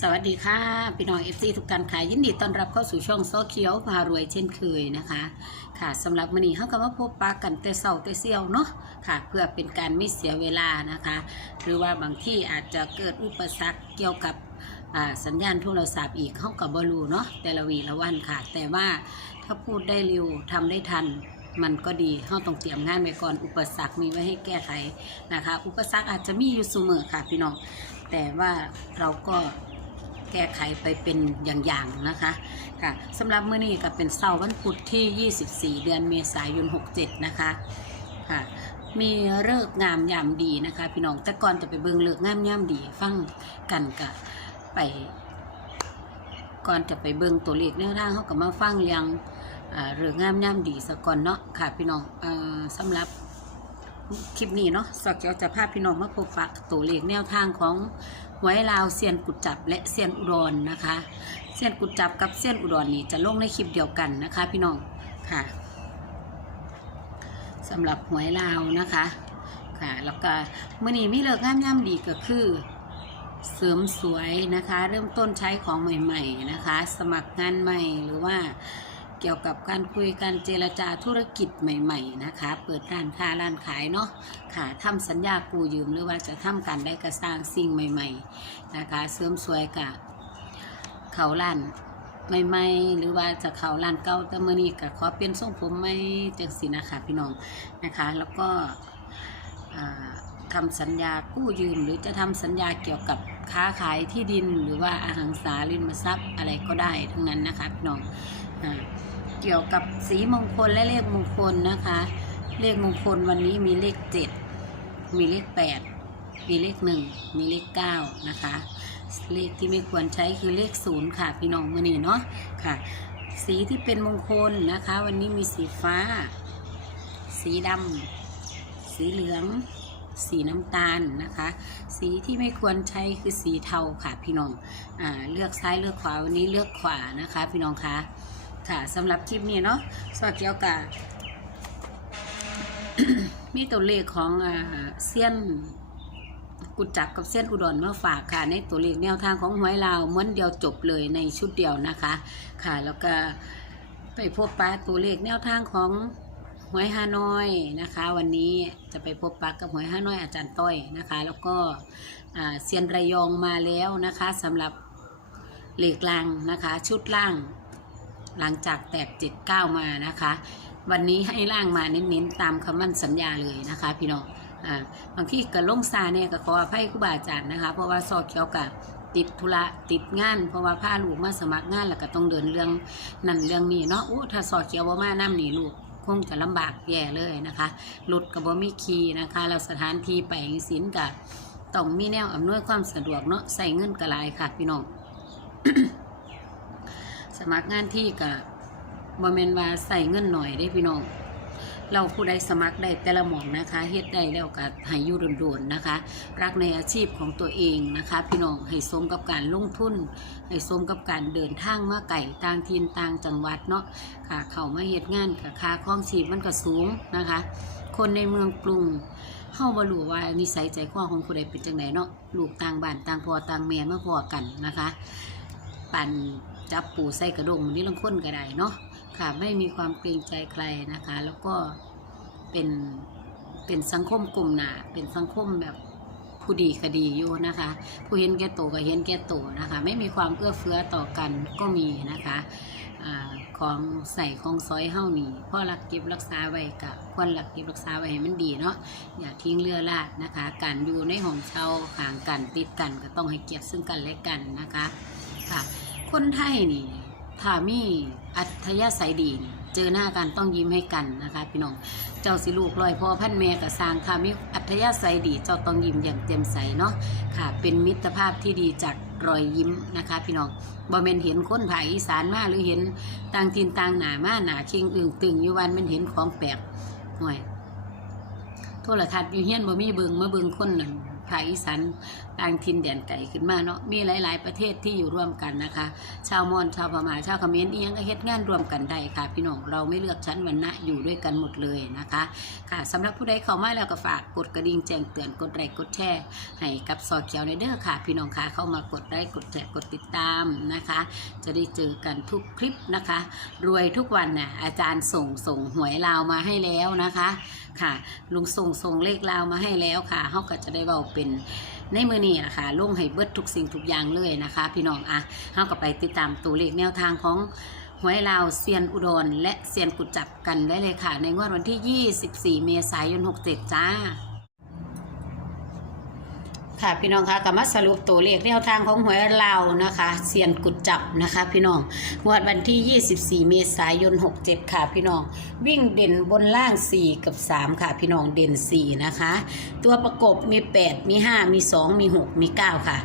สวัสดีค่ะ พี่น้องเอฟซีทุกท่านค่ะยินดีต้อนรับเข้าสู่ช่องโซเคียวพารวยเช่นเคยนะคะ ค่ะสำหรับวันนี้เขาก็มาพบปะกันแต่เสาแต่เซียวเนาะค่ะ เพื่อเป็นการไม่เสียเวลานะคะ หรือว่าบางที่อาจจะเกิดอุปสรรคเกี่ยวกับสัญญาณโทรศัพท์อีกเขากับบรูเนาะแต่ละวีละวันค่ะ แต่ว่าถ้าพูดได้เร็วทำได้ทันมันก็ดีเขาต้องเตรียมงานไว้ก่อนอุปสรรคมีไว้ให้แก้ไขนะคะ อุปสรรคอาจจะมีอยู่เสมอค่ะพี่น้องแต่ว่าเราก็ แก้ไขไปเป็นอย่างๆนะคะค่ะสำหรับมื้อนี้ก็เป็นเสาร์วันพุธที่ 24 เดือนเมษายน 67 นะคะค่ะมีเลิกงามยามดีนะคะ พี่น้องแต่ก่อนจะไปเบิ่งเลิกงามยามดี ฟังกันกับไป ก่อนจะไปเบิ่งตัวเลขแนวทางเขาก็มาฟังเรียงอ่าเรื่องงามยามดีสะก่อนเนาะค่ะพี่น้องอ่อสำหรับคลิปนี้เนาะสักเจ้าจะพาพี่น้องมาพบฟักตัวเลขแนวทางของ หวยลาวเซียนกุดจับและเซียนอุดรนนะคะเซียนกุดจับกับเซียนอุดรนนี่จะลงในคลิปเดียวกันนะคะ พี่น้องค่ะสำหรับหวยลาวนะคะค่ะแล้วก็มื่อนี้มีเลิกงามยามดีก็คือ เสริมสวยนะคะ เริ่มต้นใช้ของใหม่ ๆนะคะ สมัครงานใหม่หรือว่า เกี่ยวกับการคุยการเจรจาธุรกิจใหม่ ๆ นะคะ เปิดร้านค้าร้านขายเนาะค่ะทำสัญญากู้ยืมหรือว่าจะทำการได้กระสร้างสิ่งใหม่ ๆ นะคะ เสริมสวยกับเขาร้านใหม่ๆหรือว่าจะเขาร้านเก่าแต่เมื่อนี้ก็ขอเป็นทรงผมไม่จังสินะคะพี่น้องนะคะ แล้วก็ทำสัญญากู้ยืม หรือจะทำสัญญาเกี่ยวกับค้าขายที่ดินหรือว่าอาหังสาริมทรัพย์อะไรก็ได้ทั้งนั้นนะคะพี่น้องอ่า กี่ยวกับสีมงคลและเลขมงคลนะคะ เลขมงคลวันนี้มีเลขเจ็ดมีเลขแปดมีเลขหนึ่งมีเลขเก้านะคะ เลขที่ไม่ควรใช้คือเลขศูนย์ค่ะพี่น้องมือนี้เนาะค่ะ สีที่เป็นมงคลนะคะ วันนี้มีสีฟ้า สีดำสีเหลือง สีน้ำตาลนะคะ สีที่ไม่ควรใช้คือสีเทาค่ะพี่น้องอ่าเลือกซ้ายเลือกขวาวันนี้เลือกขวานะคะ พี่น้องคะ ค่ะสำหรับคลิปนี้เนาะสอดเกี่ยวกับมีตัวเลขของเซียนกุจับกับเส้นอุดรมาฝากค่ะ ในตัวเลขแนวทางของหวยลาวม้วนเดียวจบเลยในชุดเดียวนะคะ ค่ะ แล้วก็ไปพบปะตัวเลขแนวทางของหวยฮานอยนะคะ วันนี้จะไปพบปะกับหวยฮานอยอาจารย์ต้อยนะคะ แล้วก็เซียนระยองมาแล้วนะคะสำหรับเหล็กลางนะคะ ชุดล่าง หลังจากแตกเจ็ดเก้ามานะคะ วันนี้ให้ล่างมาเน้นๆตามคำมั่นสัญญาเลยนะคะ พี่น้องอ่าบางที่กระลงซาเนี่ยก็ขออภัยครูบาอาจารย์นะคะ เพราะว่าซอเขียวกับติดธุระติดงาน เพราะว่าพาลูกมาสมัครงานแล้วก็ต้องเดินเรื่องนั่นเรื่องนี้เนาะโอ้ถ้าซอเขียวบ่มาน้ำนี่ลูกคงจะลำบากแย่เลยนะคะรถกับบ่มีคีย์นะคะแล้วสถานที่ไปสินกับต้องมีแนวอำนวยความสะดวกเนาะใส่เงินกระไรค่ะพี่น้อง สมัครงานที่กับบอมเมนว่าใส่เงินหน่อยได้พี่น้อง เราผู้ใดสมัครได้แต่ละหมองนะคะเฮ็ดได้แล้วก็ให้อยู่โดนๆนะคะ รักในอาชีพของตัวเองนะคะ พี่น้องให้สมกับการลงทุนให้สมกับการเดินทางมาไก่ต่างถิ่นต่างจังหวัดเนาะค่ะเข้ามาเฮ็ดงานกับค่าครองชีพมันก็สูงนะคะ คนในเมืองกรุงเฮาบ่รู้ว่านิสัยใจคอของผู้ใดเป็นจังไดเนาะลูกต่างบ้านต่างพ่อต่างแม่มาพอกันนะคะ ปั่น จับปูใส่กระดงนี่ลังค้นก็ได้เนาะค่ะไม่มีความเกรงใจใครนะคะ แล้วก็เป็นเป็นสังคมกลุ่มหนาเป็นสังคมแบบผู้ดีคดีอยู่นะคะ ผู้เห็นแก่ตัวก็เห็นแก่ตัวนะคะ ไม่มีความเอื้อเฟื้อต่อกันก็มีนะคะของใส่ของซอยเฮ้านี่พ่อรักเก็บรักษาไว้กับควรรักเก็บรักษาไว้ให้มันดีเนาะอย่าทิ้งเรือลาดนะคะ การอยู่ในห้องเช่าห่างกันติดกันก็ต้องให้เกียรติซึ่งกันและกันนะคะค่ะ คนไทยนี่ถ้ามีอัธยาศัยดีเจอหน้ากันต้องยิ้มให้กันนะคะ พี่น้อง เจ้าสิลูกลอยพ่อพันแม่กับสางค่ะมีอัธยาศัยดีเจ้าต้องยิ้มอย่างเต็มใสเนาะค่ะ เป็นมิตรภาพที่ดีจากรอยยิ้มนะคะ พี่น้องบ่แม่นเห็นคนภาคอีสานมาหรือเห็นต่างทินต่างหนามาหนาเคิงอึ่งตึงอยู่วันมันเห็นของแปลกหน่อยโทรทัศน์อยู่เฮียนบ่มีเบิงมาเบิงคนนั่น ภาคอีสานต่างถิ่นแดนไก่ขึ้นมาเนาะมีหลาย ๆ ประเทศที่อยู่ร่วมกันนะคะ ชาวมอญชาวพม่าชาวเขมรเอียงก็เฮ็ดงานร่วมกันได้ค่ะ พี่น้องเราไม่เลือกชั้นวรรณะอยู่ด้วยกันหมดเลยนะคะค่ะสำหรับผู้ใดเข้ามาแล้วก็ฝากกดกระดิ่งแจ้งเตือนกดไลค์กดแชร์ให้กับซอเขียวในเด้อค่ะ พี่น้องค่ะเข้ามากดไลค์กดแชร์กดติดตามนะคะ จะได้เจอกันทุกคลิปนะคะ รวยทุกวันน่ะอาจารย์ส่งส่งหวยลาวมาให้แล้วนะคะ ค่ะ ลุงส่งส่งเลขลาวมาให้แล้วค่ะเฮาก็จะได้เว้าเป็นในมือนี้นะคะลงให้เบิดทุกสิ่งทุกอย่างเลยนะคะ พี่น้องอะเฮาก็ไปติดตามตัวเลขแนวทางของหวยลาวเซียนอุดรและเซียนกุดจับกันได้เลยค่ะ ในงวดวันที่ 24 เมษายน 67 จ้า ค่ะพี่น้องคะก็มาสรุปตัวเลขแนวทางของหวยลาวนะคะเซียนกุดจับนะคะ พี่น้องงวดวันที่ 24 เมษายน 67 ค่ะพี่น้อง วิ่งเด่นบนล่าง 4 กับ 3 ค่ะ พี่น้องเด่น 4 นะคะ ตัวประกบมี 8 มี 5 มี 2 มี 6 มี 9 ค่ะ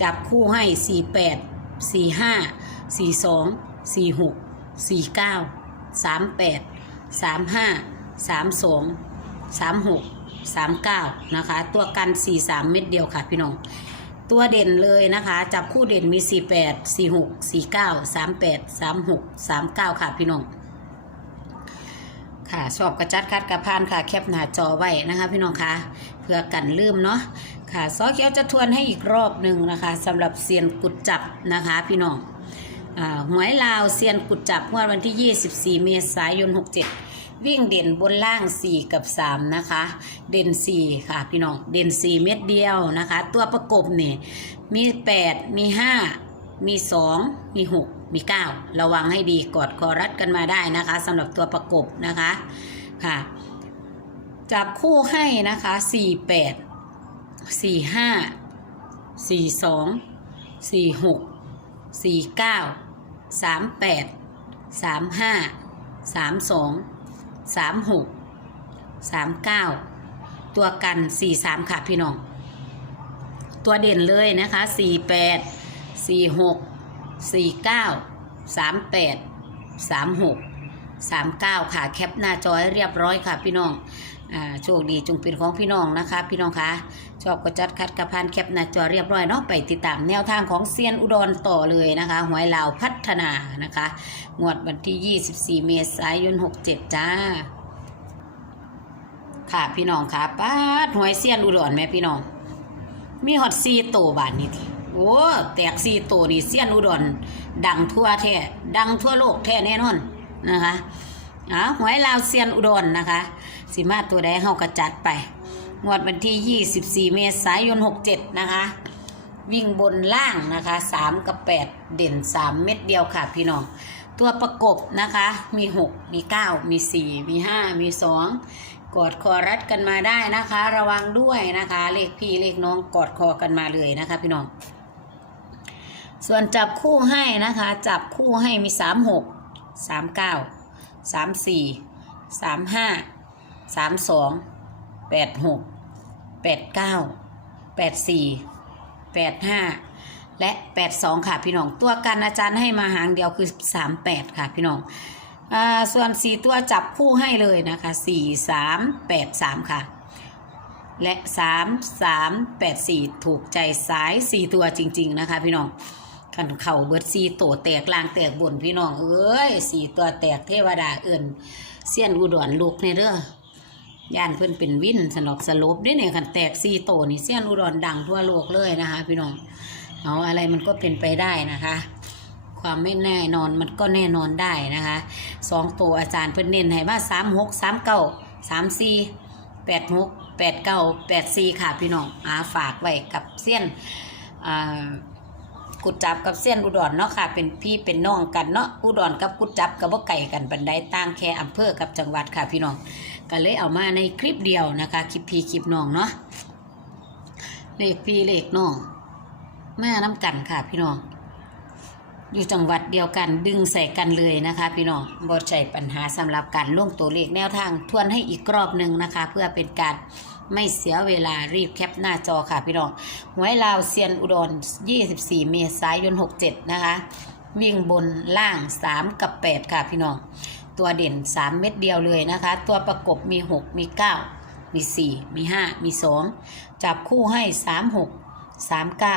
จับคู่ให้ 48 45 42 46 49 38 35 32 36 39 นะคะ ตัวกัน 43 เม็ดเดียวค่ะพี่น้อง ตัวเด่นเลยนะคะ จับคู่เด่นมี 48 46 49 38 36 39 ค่ะพี่น้อง ค่ะชอบกระจัดคัดกระพานค่ะ แคปหน้าจอไว้นะคะ พี่น้องคะเพื่อกันลืมเนาะค่ะซอเขียวจะทวนให้อีกรอบหนึ่งนะคะสำหรับเซียนกุดจับนะคะ พี่น้องอหวยลาวเซียนกุดจับงวดวันที่ 24 เมษายน 67 วิ่งเด่นบนล่าง 4 กับ 3 นะคะ เด่น 4 ค่ะพี่น้อง เด่น 4 เม็ดเดียวนะคะ ตัวประกบเนี่ยมี 8 มี 5 มี 2 มี 6 มี 9 ระวังให้ดีกอดคอรัดกันมาได้นะคะสำหรับตัวประกบนะคะค่ะ จับคู่ให้นะคะ 48 45 42 46 49 38 35 32 36 39ตัวกัน43ค่ะพี่น้อง ตัวเด่นเลยนะคะ48 46 49 38 36 39ค่ะแคปหน้าจอให้เรียบร้อยค่ะพี่น้อง โชคดีจงเป็นของพี่น้องนะคะ พี่น้องคะชอบก็จัดคัดกระพานแคปหน้าจอเรียบร้อยเนาะไปติดตามแนวทางของเซียนอุดรต่อเลยนะคะหวยลาวพัฒนานะคะงวดวันที่ 24 เมษายน 67 จ้า ค่ะพี่น้องค่ะป้าหวยเซียนอุดรแม่พี่น้อง มีฮอตซีโตบาทนี่ติโอ้แตกซีโตนี่เซียนอุดรดังทั่วแท้ดังทั่วโลกแท้แน่นอนนะคะ อ่าหวยลาวเซียนอุดรนะคะสิมาตัวใดเฮาก็จัดไป งวดวันที่ 24 เมษายน 67 นะคะ วิ่งบนล่างนะคะ 3 กับ 8 เด่น 3 เม็ดเดียวค่ะพี่น้อง ตัวประกบนะคะ มี 6 มี 9 มี 4 มี 5 มี 2 กอดคอรัดกันมาได้นะคะ ระวังด้วยนะคะ เลขพี่เลขน้องกอดคอกันมาเลยนะคะ พี่น้อง ส่วนจับคู่ให้นะคะ จับคู่ให้มี สามสี่สามห้าสามสองแปดหกแปดเก้าแปดสี่แปดห้าและแปดสองค่ะพี่น้อง ตัวกันอาจารย์ให้มาหางเดียวคือสามแปดค่ะพี่น้องอส่วนสี่ตัวจับคู่ให้เลยนะคะสี่สามแปดสามค่ะ และสามสามแปดสี่ถูกใจสายสี่ตัวจริง ๆ นะคะพี่น้อง กันเข่าเบิดซีโตแตกลางแตกบนพี่น้องเอ้ยสี่ตัวแตกเทวดาเอื่นเสี้ยนอุดรลูกในเด้อย่านเพิ่อนเป็นวินสนอกสลบด้วยเนี่ยคันแตกซีโตนี่เสี้ยนอุดรดังทั่วโลกเลยนะคะ พี่น้องเอาอะไรมันก็เป็นไปได้นะคะ ความไม่แน่นอนมันก็แน่นอนได้นะคะสองตัวอาจารย์เพิ่อนเน้นให้ว่าสามหกสามเก้าสามสี่แปดหกแปดเก้าแปดสี่ค่ะพี่น้องอาฝากไว้กับเสี้ยนอ่า กุดจับกับเส้นอุดรเนาะค่ะ เป็นพี่เป็นน้องกันเนาะอุดรกับกุดจับกับว่าไก่กันบันไดต่างแค่อำเภอกับจังหวัดค่ะพี่น้องก็เลยเอามาในคลิปเดียวนะคะคลิปพี่คลิปน้องเนาะเลขพี่เลขน้องแม่น้ำกันค่ะพี่น้องอยู่จังหวัดเดียวกันดึงใส่กันเลยนะคะ พี่น้องบ่ใช่ปัญหาสำหรับการล่วงตัวเลขแนวทางทวนให้อีกรอบหนึ่งนะคะ เพื่อเป็นการ ไม่เสียเวลารีบแคปหน้าจอค่ะพี่น้องหวยลาวเซียนอุดรยี่สิบสี่เมษายนหกเจ็ดนะคะ วิ่งบนล่างสามกับแปดค่ะพี่น้อง ตัวเด่นสามเม็ดเดียวเลยนะคะ ตัวประกบมีหกมีเก้ามีสี่มีห้ามีสองจับคู่ให้สามหกสามเก้า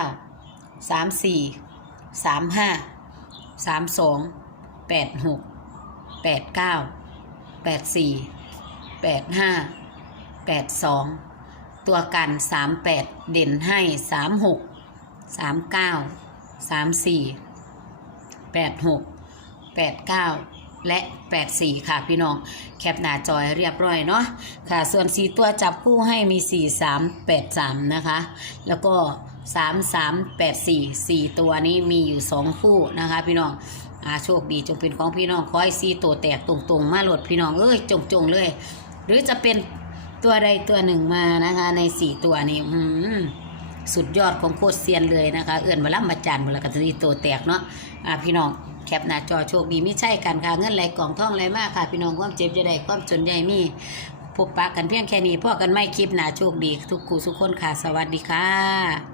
สามสี่สามห้าสามสองแปดหกแปดเก้าแปดสี่แปดห้า แปดสองตัวกันสามแปดเด่นให้สามหกสามเก้าสามสี่แปดหกแปดเก้าและแปดสี่ค่ะพี่น้อง แคปหน้าจอยเรียบร้อยเนาะค่ะ ส่วนสีตัวจับคู่ให้มี 4 3 8 3 นะคะ แล้วก็ 3 3 8 4 4 ตัวนี้มีอยู่ 2 คู่นะคะ พี่น้องอาโชคดีจงเป็นของพี่น้องขอให้สีตัวแตกตรงๆ มาโหลดพี่น้องเอ้ยจงๆเลย หรือจะเป็น ตัวใดตัวหนึ่งมานะคะ ในสี่ตัวนี้สุดยอดของโคตรเซียนเลยนะคะ เอื่อนมาล่ำมาจานมาแล้วก็สีตัวแตกเนาะพี่น้องแคปหน้าจอโชคดีไม่ใช่กันค่ะ เงินไหลกล่องท่องไหลมากค่ะ พี่น้องความเจ็บจะได้ความจนใหญ่มีพบปะกันเพียงแค่นี้พ่อกันไม่คลิปหนาโชคดี ทุกคู่ทุกคนค่ะ สวัสดีค่ะ